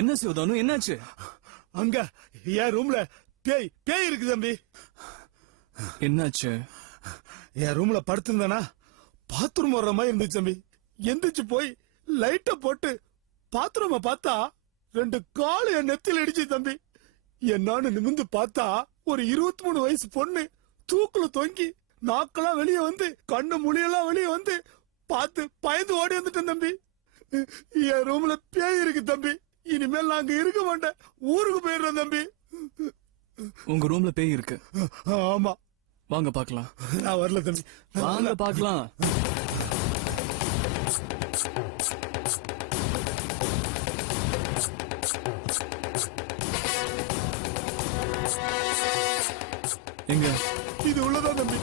என்ன சிவதானு, என்னாச்சு? அங்க என் ரூம்ல பேய் பேய் இருக்கு தம்பி. என்னாச்சு? என் ரூம்ல படுத்திருந்தானா பாத்ரூம் வர்ற மாதிரி இருந்துச்சு தம்பி. எந்திரிச்சு போய் லைட்ட போட்டு பாத்ரூம பார்த்தா 2 காலு என் நெத்தில இடிச்சு தம்பி. என்னான்னு நிமிந்து பார்த்தா ஒரு 23 வயசு பொண்ணு தூக்குல தொங்கி நாக்கெல்லாம் வெளியே வந்து கண்ணு மொழியெல்லாம் வெளியே வந்து பார்த்து பயந்து ஓடி வந்துட்டேன் தம்பி. என் ரூம்ல பேய் இருக்கு தம்பி. இனிமேல் நான் அங்க இருக்க மாட்டேன், ஊருக்கு போயிடுறேன் தம்பி. உங்க ரூம்ல பேய் இருக்கு? ஆமா. வாங்க பாக்கலாம். நான் வரல தம்பி. வாங்க பாக்கலாம். எங்க? இது உள்ளதான் தம்பி.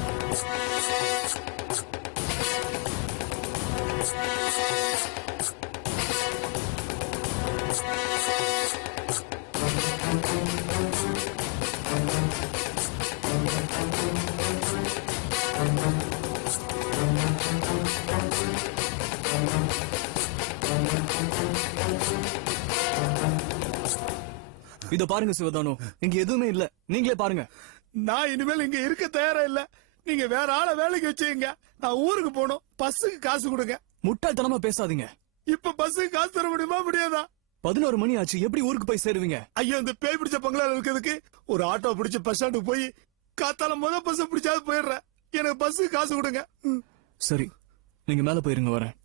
இத பாருங்க சிவதானு, இங்க எதுவுமே இல்ல, நீங்களே பாருங்க. நான் இனிமேல் இங்க இருக்க தயாரா இல்ல. நீங்க வேற ஆளை வேலைக்கு வச்சுங்க. நான் ஊருக்கு போகணும், பஸ்ஸுக்கு காசு கொடுங்க. முட்டாள்தனமா பேசாதீங்க. இப்ப பஸ்ஸுக்கு காசு தர முடியுமா முடியாதா? 11 மணி ஆச்சு, எப்படி ஊருக்கு போய் சேருவீங்க? ஐயோ, இந்த பேய் பிடிச்ச பங்களால இருக்கிறதுக்கு ஒரு ஆட்டோ பிடிச்சு பஸ் ஸ்டாண்டுக்கு போய் காத்தால பஸ் பிடிச்சாது போயிடுறேன். எனக்கு பஸ்ஸுக்கு காசு கொடுங்க. சரி, நீங்க மேல போயிருங்க, வரேன்.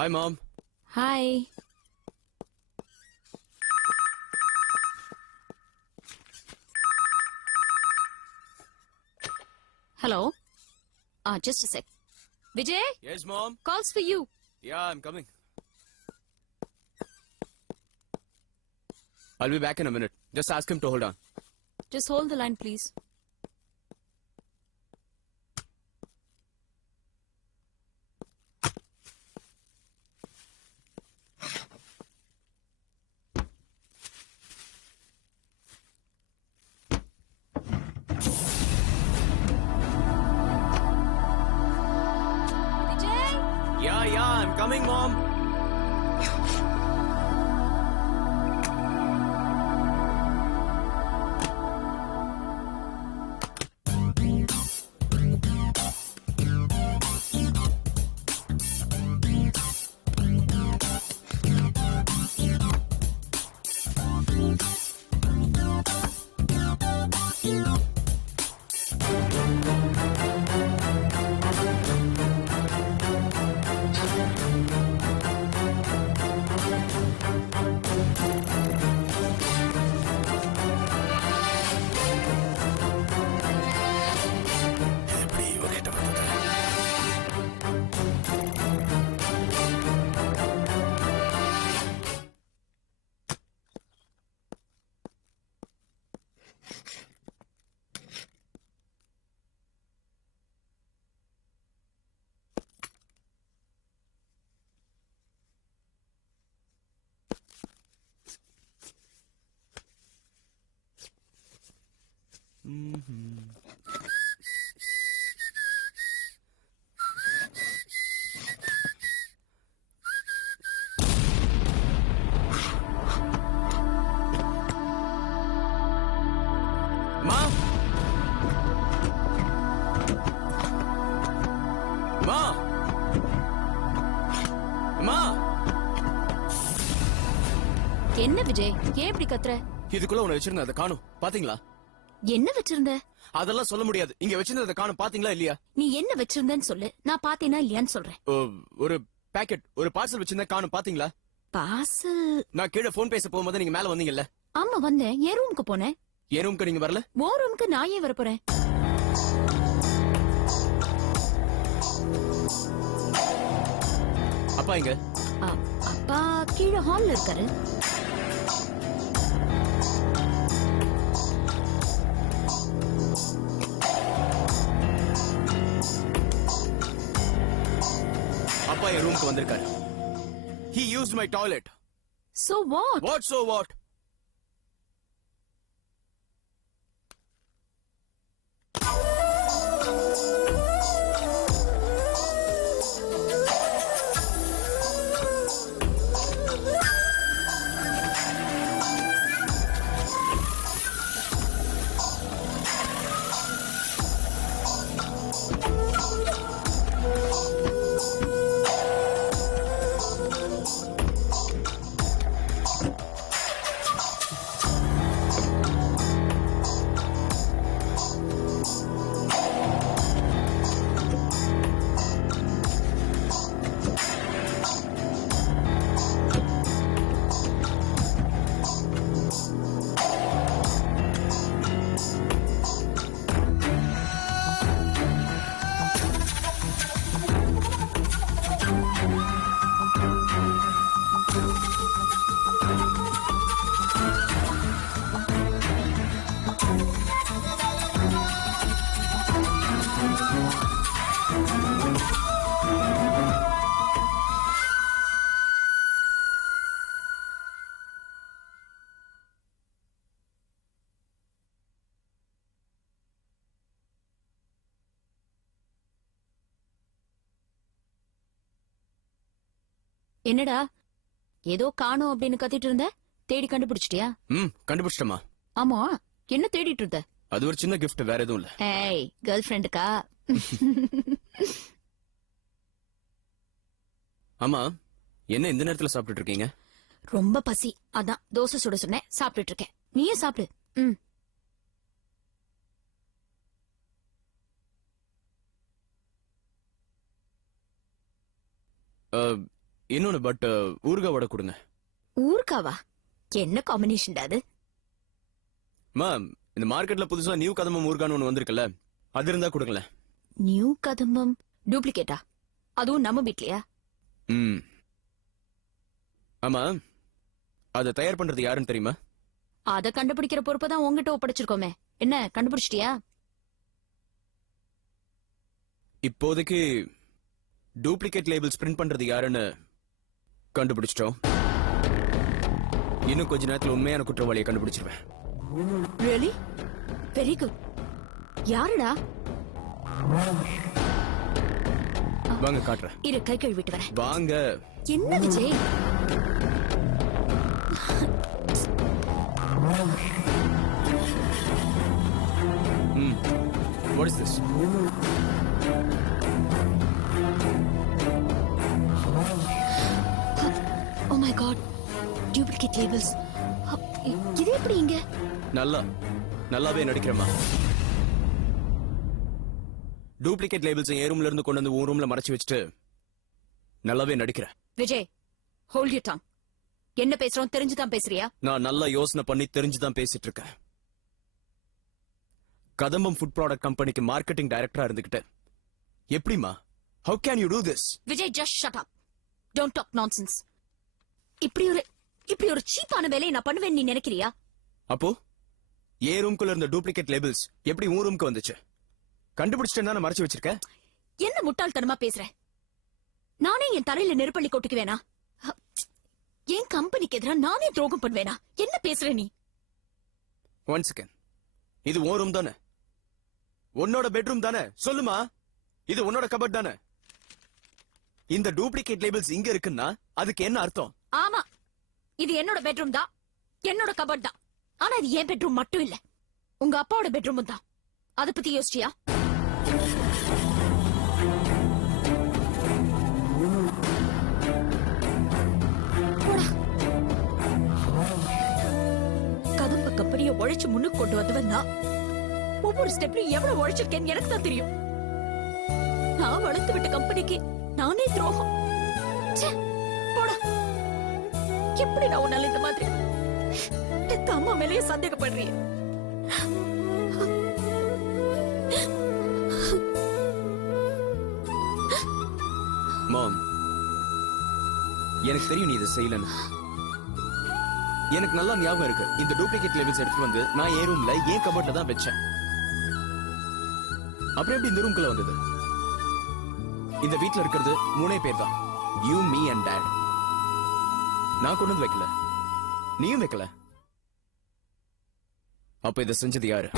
Hi, Mom. Hi. Hello. Just a sec. Vijay? Yes, Mom. Calls for you. Yeah, I'm coming. I'll be back in a minute. Just ask him to hold on. Just hold the line, please. Yeah, I'm coming, Mom. என்ன விஜய், ஏன் இப்படி கத்துற? இதுக்குள்ள உன்னை வச்சிருந்த அதை காணும் பாத்தீங்களா? என்ன வச்சிருந்த? அதெல்லாம் சொல்ல முடியாது. இங்க வச்சிருந்த அதை காணும் பாத்தீங்களா இல்லையா? நீ என்ன வச்சிருந்தன்னு சொல்லு, நான் பாத்தேனா இல்லையான்னு சொல்றேன். ஒரு பாக்கெட் ஒரு பார்சல் வச்சிருந்தா காணும் பாத்தீங்களா? பார்சல். நான் கீழே போன் பேச போகும்போது நீங்க மேல வந்தீங்கல்ல? ஆமா வந்தேன். என் ரூமுக்கு போனேன். என் ரூம்க்கு நீங்க வரல? ஓ ரூமுக்கு நான் ஏன் வர போறேன்? அப்பா எங்க? அப்பா கீழே ஹால்ல இருக்காரு. அப்பா என் ரூமுக்கு வந்திருக்காரு. He used my toilet. So what? What so what? என்னடா ஏதோ காணோம் அப்படின்னு கத்திட்டு இருந்த? தேடி கண்டுபிடிச்சிட்டியா? கண்டுபிடிச்சிட்டமா. ஆமா, என்ன தேடிட்டு இருந்த? அது ஒரு சின்ன gift, வேற எதுவும் இல்ல. ஏய், கேர்ள் ஃப்ரெண்டுக்கா? ஆமா, என்ன இந்த நேரத்துல சாப்பிட்டுட்டு இருக்கீங்க? ரொம்ப பசி, அதான் தோசை சுட சொன்னேன், சாப்பிட்டுட்டு இருக்கேன். நீயே சாப்பிடு. இன்னொன்னு பட் ஊறுகாய் வடை கொடுங்க. ஊர்காவா? என்ன காம்பினேஷன்டா அது? மேம், இந்த மார்க்கெட்ல புதுசா நியூ கதம்பம் ஊறுகான்னு ஒண்ணு வந்திருக்குல்ல, அது இருந்தா கொடுங்களேன். நியூ கதம்பம் டூப்ளிகேட்டா? அதுவும் நம்ம வீட்லயா? ஆமா, அதை தயார் பண்றது யாருன்னு தெரியுமா? அத கண்டுபிடிக்கிற பொறுப்பதான் உங்ககிட்ட ஒப்படைச்சிருக்கோமே. என்ன கண்டுபிடிச்சிட்டியா? இப்போதைக்கு டூப்ளிகேட் லேபிள்ஸ் பிரிண்ட் பண்றது யாருன்னு கண்டுபிடிச்சிட்டோம். இன்னும் கொஞ்ச நேரத்துல உண்மையான குற்றவாளியை கண்டுபிடிச்சிருவேன். Really? Very good. யாருடா? வாங்க காட்டுறேன். இரு, கை கழுவிட்டு வரேன். வாங்க. என்ன Vijay? What is this? Oh my god. Duplicate labels. இது எப்படி இங்க? நல்லாவே நடிக்கிறேமா. டூப்ளிகேட் லேபிள்ஸ் என் ரூம்ல இருந்து கொண்டு வந்து உன் ரூம்ல மறைச்சு வச்சுட்டு நல்லாவே நடிக்கிறேன். Vijay, hold your tongue. என்ன பேசுறோம் தெரிஞ்சுதான் பேசுறியா? நான் நல்லா யோசனை பண்ணி தெரிஞ்சுதான் பேசிட்டு இருக்கேன். கதம்பம் ஃபுட் ப்ராடக்ட் கம்பெனிக்கு மார்க்கெட்டிங் டைரக்டரா இருந்துகிட்டு எப்படிமா? How can you do this? Vijay, just shut up. Don't talk nonsense. இப்படி ஒரு சீப்பான வேலையை நான் பண்ணுவேன் நீ நினைக்கிறியா? அப்போ ஏ ரூம்குள்ள இருந்த டூப்ளிகேட் லேபிள்ஸ் எப்படி உன் ரூம்க்கு வந்துச்சு? கண்டுபிடிச்சிட்டேன்னு மறைச்சு வச்சிருக்க. என்ன முட்டாள்தனமா பேசுற? நானே என் தலையில நெருப்பள்ளி கொட்டுக்குவேனா? என் கம்பெனிக்கு எதிரா நானே துரோகம் பண்ணுவேனா? என்ன பேசுற நீ? ஒன் செகண்ட், இது உன் ரூம் தானே? உன்னோட பெட்ரூம் தானே? சொல்லுமா, இது உன்னோட கபட் தானே? இந்த டூப்ளிகேட் லேபிள்ஸ் இங்க இருக்குன்னா அதுக்கு என்ன அர்த்தம்? ஆமா, இது என்னோட பெட்ரூம் தான், என்னோட கபட் தான். ஆனா இது என் பெட்ரூம் மட்டும் இல்ல, உங்க அப்பாவோட பெட்ரூமும் தான். அத பத்தி யோசிச்சியா? கதம்ப கம்பெனியை உழைச்சு முன்னுக்கு கொண்டு வந்தவன் நான். ஒவ்வொரு ஸ்டெப்லயும் எவ்வளவு உழைச்சிருக்கேன்னு எனக்கு தான் தெரியும். நான் வளர்த்து விட்ட கம்பெனிக்கு நானே துரோகம். ச்சே, போடா. எப்படி நான் உன்னால இந்த மாதிரி பெத்த அம்மா மேலேயே சந்தேகப்படுறீங்க? மாம், எனக்கு தெரியும் நீ இதை செய்யலன்னு. எனக்கு நல்லா ஞாபகம் இருக்கு. இந்த டூப்ளிகேட் லேபிள்ஸ் எடுத்து வந்து நான் என் ரூம்ல ஏன் கபோர்ட்ல தான் வச்சேன். அப்புறம் எப்படி இந்த ரூம்குள்ள வந்தது? இந்த வீட்ல இருக்கிறது 3 பேர் தான். You, me and dot. நான் கொண்டு வந்து வைக்கல, நீயும் வைக்கல. அப்ப இதை செஞ்சது யாரு?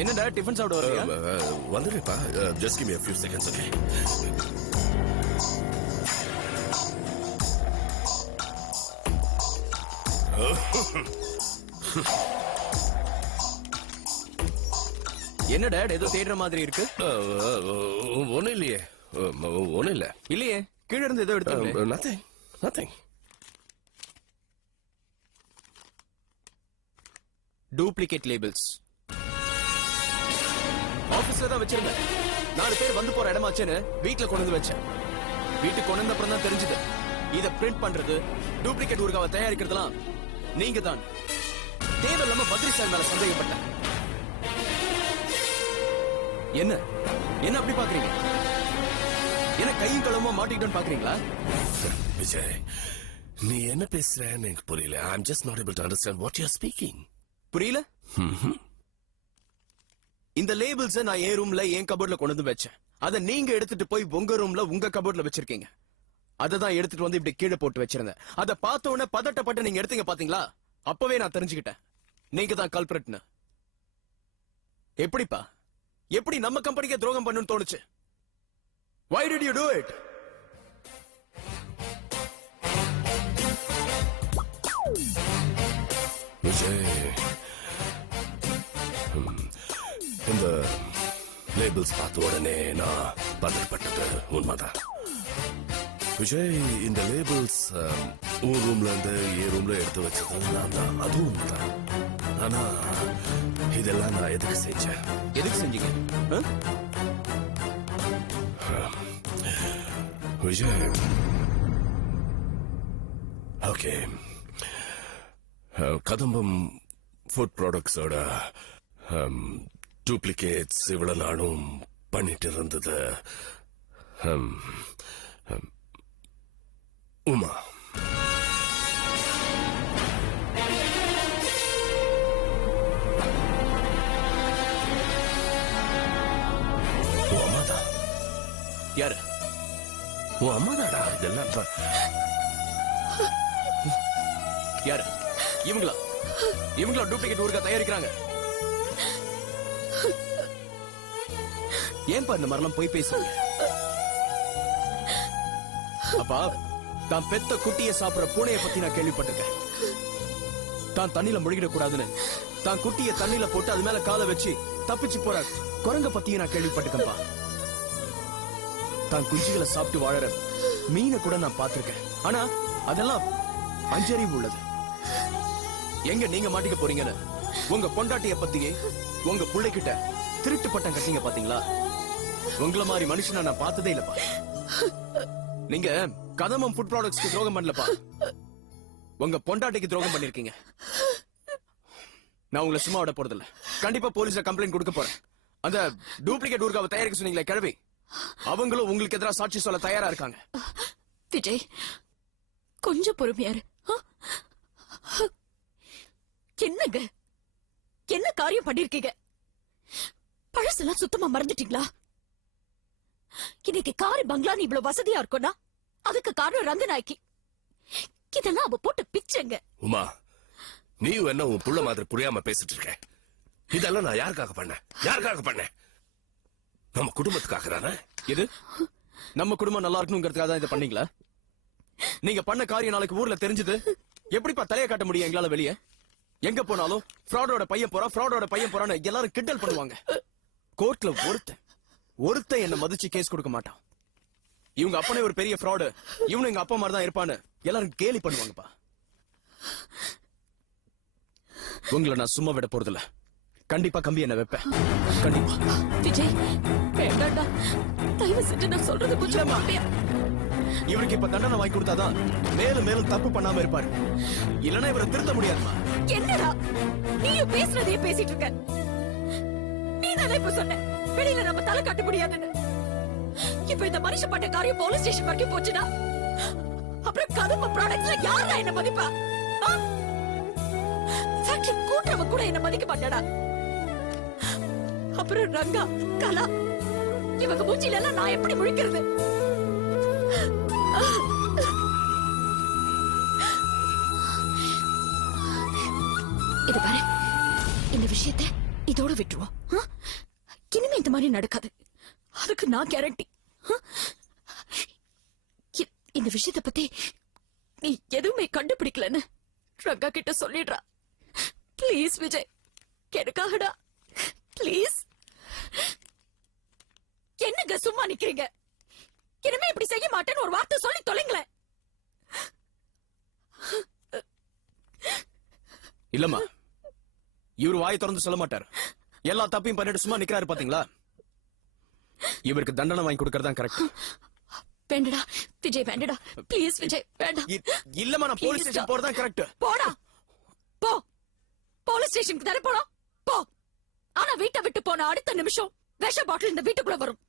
என்னடா டிஃபன் சாப்பிட வரலையா? வந்துடுப்பா. Just give me a few seconds, okay? என்ன டாட் ஏதோ தேடுற மாதிரி இருக்கு? ஒன்னும் இல்லையே. ஒன்னும் இல்ல. இல்லையே, கீழ இருந்து ஏதோ எடுத்தீங்களே. Nothing. Nothing. டூப்ளிகேட் லேபிள்ஸ் ஆபீஸ்ல தான் வச்சிருந்தேன். 4 பேர் வந்து போற இடமாச்சேன்னு வீட்டுல கொண்டு வந்து வச்சேன். வீட்டுக்கு கொண்டு வந்த அப்புறம் தான் தெரிஞ்சது இத பிரிண்ட் பண்றது, டூப்ளிகேட் ஊர்காவை தயாரிக்கிறதுலாம் நீங்க தான். தேவையில்லாம பத்ரி சார் மேல சந்தேகப்பட்டேன். என்ன என்ன அப்படி பாக்குறீங்க? என்ன கையும் களவுமா மாட்டிக்கிட்டோன்னு பாக்குறீங்களா? விஜய், நீ என்ன பேசுறன்னு எனக்கு புரியல. I'm just not able to understand what you're speaking. புரியல? இந்த லேபிள்ஸ் நான் என் ரூம்ல என் கபோர்ட்ல கொண்டு வந்து வச்சேன். அத நீங்க எடுத்துட்டு போய் உங்க ரூம்ல உங்க கபோர்ட்ல வச்சிருக்கீங்க. அததான் எடுத்துட்டு வந்து இப்படி கீழே போட்டு வச்சிருந்தேன். அத பார்த்த உடனே பதட்டப்பட்டு நீங்க எடுத்தீங்க பாத்தீங்களா? அப்பவே நான் தெரிஞ்சுக்கிட்டேன் நீங்க தான் கல்பிரட்னு. எப்படிப்பா, எப்படி நம்ம கம்பெனிக்கே துரோகம் பண்ணணும்னு தோணுச்சு? Why did you do it? Vijay, இந்த லேபிள்ஸ் பார்த்த உடனே நான் பதட்டப்பட்டது உண்மைதான். விஜய், இந்த லேபிள்ஸ் உன் ரூம்ல இருந்து என் ரூம்ல எடுத்து வச்சது நான் தான். அதுவும் உண்மைதான். ஆனா இதெல்லாம் நான் எதுக்கு செஞ்சேன்? எதுக்கு செஞ்சீங்க? விஜய், ஓகே, கதம்பம் ஃபுட் ப்ராடக்ட்ஸோட டூப்ளிகேட்ஸ் இவ்வளவு நாளும் பண்ணிட்டு இருந்தது உமா. அம்மாதான். யாரு? உன் அம்மாதாடா. இதெல்லாம் யாரு? இவங்களா? இவங்களா டூப்ளிகேட் ஊர்கா தயாரிக்கிறாங்க? ஏன்பா இந்த மாதிரிலாம் போய் பேசுறீங்க? அப்பா, தான் பெத்த குட்டியை சாப்பிடுற பூனையை பத்தி நான் கேள்விப்பட்டிருக்கேன். தான் தண்ணியில முழுகிட கூடாதுன்னு தான் குட்டியை தண்ணியில போட்டு அது மேல காலை வச்சு தப்பிச்சு போற குரங்க பத்தியும் நான் கேள்விப்பட்டிருக்கேன்ப்பா. தான் குஞ்சுகளை சாப்பிட்டு வாழற மீனை கூட நான் பார்த்திருக்கேன். ஆனா அதெல்லாம் அஞ்சறிவு உள்ளது. எங்க நீங்க மாட்டிக்க போறீங்கன்னு உங்க பொண்டாட்டிய பத்தியே உங்க பிள்ளைகிட்ட திருட்டு பட்டம் கட்டிங்க பாத்தீங்களா? உங்களை மாதிரி மனுஷனை நான் பார்த்ததே இல்லப்பா. நீங்க கதம்பம் ஃபுட் ப்ராடக்ட்ஸ்க்கு துரோகம் பண்ணலப்பா, உங்க பொண்டாட்டிக்கு துரோகம் பண்ணிருக்கீங்க. நான் உங்களை சும்மா விட போறதில்ல. கண்டிப்பா போலீஸ்ல கம்ப்ளைண்ட் கொடுக்க போறேன். அந்த டூப்ளிகேட் ஊர்காவை தயாரிக்க சொன்னீங்களே கிழவி, அவங்களும் உங்களுக்கு எதிராக சாட்சி சொல்ல தயாரா இருக்காங்க. விஜய், கொஞ்சம் பொறுமையாரு. என்னங்க, என்ன காரியம் பண்ணிருக்கீங்க? பழசெல்லாம் சுத்தமா மறந்துட்டீங்களா? இன்னைக்கு காரு பங்களான்னு இவ்வளவு வசதியா இருக்கும்னா அதுக்கு காரணம் ரங்கநாயக்கி. இதெல்லாம் அவ போட்டு பிச்சைங்க. உமா, நீயும் என்ன உன் புள்ள மாதிரி புரியாம பேசிட்டு இருக்க? இதெல்லாம் நான் யாருக்காக பண்ணேன்? நம்ம குடும்பத்துக்காக தானே. இது நம்ம குடும்பம் நல்லா இருக்கணுங்கிறதுக்காக தான் இதை பண்ணீங்களா? நீங்க பண்ண காரியம் நாளைக்கு ஊர்ல தெரிஞ்சது எப்படிப்பா தலையை காட்ட முடியும் எங்களால வெளியே? எங்க போனாலும் ஃப்ராடோட பையன் போறான்னு எல்லாரும் கிண்டல் பண்ணுவாங்க. கோர்ட்ல ஒருத்தன் என்ன மதிச்சு கேஸ் கொடுக்க மாட்டான். இவங்க அப்பனே ஒரு பெரிய ஃப்ராடு, இவனு எங்க அப்பா மாதிரி தான் இருப்பான்னு எல்லாரும் கேலி பண்ணுவாங்கப்பா. உங்களை நான் சும்மா விட போறதில்ல. கண்டிப்பா கம்பி என்ன வைப்பேன். கண்டிப்பா. விஜய், வேண்டாம்டா. தயவு செஞ்சு நான் சொல்றது கொஞ்சம் மாட்டியா? இவருக்கு இப்ப தண்டனை வாங்கி கொடுத்தாதான் மேலும் மேலும் தப்பு பண்ணாம இருப்பாரு. இல்லன்னா இவரை திருத்த முடியாதுமா. என்னடா நீயும் பேசுறதே பேசிட்டு இருக்க? நீ தானே இப்ப சொன்ன வெளியில நம்ம தலை காட்ட முடியாதுன்னு. இப்ப இந்த மனுஷன் பண்ண காரியம் போலீஸ் ஸ்டேஷன் வரைக்கும் போச்சுன்னா அப்புறம் கதம்ப ப்ராடக்ட்ஸ்ல யாரா என்ன மதிப்பா? ஃபேக்டரி கூட்டுறவன் கூட என்ன மதிக்க மாட்டாடா. அப்புறம் ரங்கா, கலா, இவங்க மூச்சில எல்லாம் நான் எப்படி முழிக்கிறது? இது பாரு, இந்த விஷயத்தை இதோட விட்டுருவோம். இனிமே இந்த மாதிரி நடக்காது. அதுக்கு நான் கேரண்டி. இந்த விஷயத்தை பத்தி நீ எதுவுமே கண்டுபிடிக்கலன்னு ரங்கா கிட்ட சொல்லிடுறா. ப்ளீஸ் விஜய், எனக்காகடா ப்ளீஸ். என்னங்க சும்மா நிக்கிறீங்க? இனிமே இப்படி செய்ய மாட்டேன்னு ஒரு வார்த்தை சொல்லி தொலைங்களேன். இல்லம்மா, இவரு வாயை திறந்து சொல்ல மாட்டாரு. எல்லா தப்பையும் பண்ணிட்டு சும்மா நிக்கிறாரு பாத்தீங்களா? இவருக்கு தண்டனை வாங்கி கொடுக்கறதா கரெக்ட். வேண்டடா விஜய், வேண்டடா ப்ளீஸ் விஜய், வேண்டாம். இல்லம்மா, நான் போலீஸ் ஸ்டேஷன் போறதா கரெக்ட். போடா போ. போலீஸ் ஸ்டேஷனுக்கு தானே போலாம், போ. ஆனா வீட்டை விட்டு போன அடுத்த நிமிஷம் விஷ பாட்டில் இந்த வீட்டுக்குள்ள வரும்.